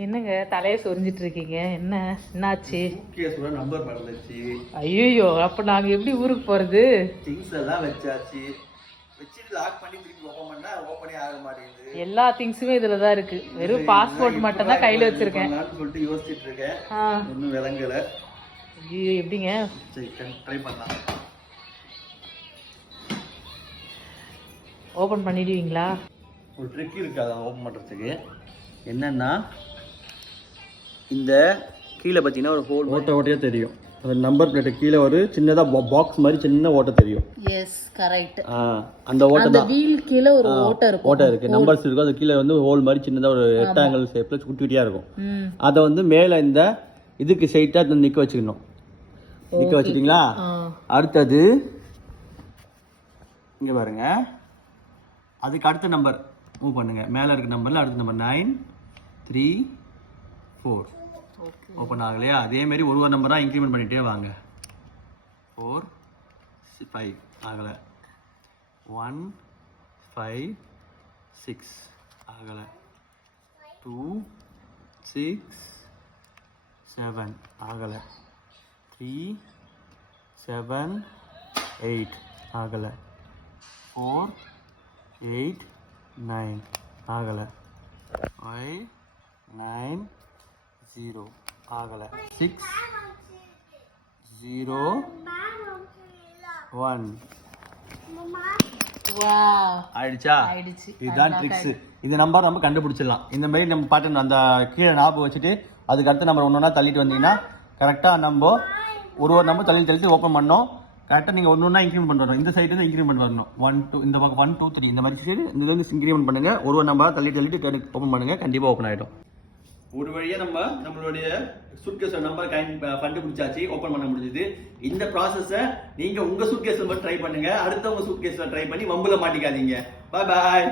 என்னங்க தலையை சொரிஞ்சிட்டு இருக்கீங்க? என்னாச்சு? சூட்கேஸோட நம்பர் மறந்துச்சு. ஐயோ, அப்ப நாங்க எப்படி ஊருக்கு போறது? திங்ஸ் எல்லாம் வச்சாச்சு. வச்சிட்டு லாக் பண்ணி திருப்பி ஓபன் பண்ணா ஓபனே ஆக மாட்டேங்குது. எல்லா திங்ஸுமே இதுல தான் இருக்கு. வெறும் பாஸ்போர்ட் மட்டும் தான் கையில வச்சிருக்கேன். நான் சொல்லிட்டு யோசிச்சிட்டு இருக்கேன். ஒண்ணும் விளங்கல. ஐயோ, எப்படிங்க? சரி, ட்ரை பண்ணலாம். ஓபன் பண்ணிடுவீங்களா? ஒரு ட்ரிக் இருக்கு அதை ஓபன் பண்றதுக்கு. என்னன்னா இந்த கீழே பார்த்தீங்கன்னா ஒரு ஹோல் ஓட்டையா தெரியும். அந்த நம்பர் பிளேட் கீழே ஒரு சின்னதா பாக்ஸ் மாதிரி சின்ன ஓட்டை தெரியும். Yes, correct. அந்த ஓட்டை தான். வீல் கீழே ஒரு ஓட்டை இருக்கும். ஓட்டை இருக்கு, நம்பர்ஸ் இருக்கும். அது கீழே வந்து ஹோல் மாதிரி சின்னதா ஒரு ரெக்டாங்கிள் ஷேப்ல குட்டி குட்டியா இருக்கும். அதை வந்து மேல இந்த இதுக்கு ஸ்ட்ரைட்டா நிக்க வச்சுக்கணும். நிக்க வச்சிட்டீங்களா? அடுத்தது இங்க பாருங்க, அதுக்கு அடுத்த நம்பர் மூவ் பண்ணுங்க. மேல இருக்க நம்பர்ல அடுத்த நம்பர் 934 ஓப்பன் ஆகலையா? அதே மாதிரி ஒரு நம்பரா இன்க்ரிமெண்ட் பண்ணிட்டே வாங்க. 4 5 ஆகல, 1 5 6 ஆகல, 2 6 7 ஆகல, 3 7 8 ஆகல, 4 8 9 ஆகல, 5 9 0 ஆகல, 6 0 1 ஆயிடுச்சா? இதுதான் ட்ரிக்ஸ். இந்த நம்பர் நம்ம கண்டுபிடிச்சிடலாம். இந்த மாதிரி நம்ம பாட்டு அந்த கீழே ஞாபகம் வச்சுட்டு அதுக்கு அடுத்த நம்பர் ஒன்றா தள்ளிட்டு வந்தீங்கன்னா கரெக்டாக நம்ம ஒரு நம்பர் தள்ளிட்டு ஓப்பன் பண்ணோம். கரெக்டாக நீங்கள் ஒன்றா இன்க்ரிமெண்ட் பண்ண வரணும். இந்த சைடு தான் இன்க்ரிமெண்ட் வரணும். 1 2 இந்த பக்கம் 1 2 3 இந்த மாதிரி சைடு இந்த வந்து இன்க்ரிமெண்ட் பண்ணுங்க. ஒரு நம்பர் தள்ளிட்டு ஓப்பன் பண்ணுங்க, கண்டிப்பாக ஓப்பன் ஆகிடும். ஒரு வழியா நம்மளுடைய சூட்கேஸ் நம்பர் கண்டுபிடிச்சாச்சு, ஓப்பன் பண்ண முடிஞ்சது. இந்த ப்ராசஸை நீங்க உங்க சூட்கேஸ்ல மட்டும் ட்ரை பண்ணுங்க. அடுத்தவங்க சூட்கேஸ்ல ட்ரை பண்ணி வம்புல மாட்டிக்காதீங்க. பாய் பாய்.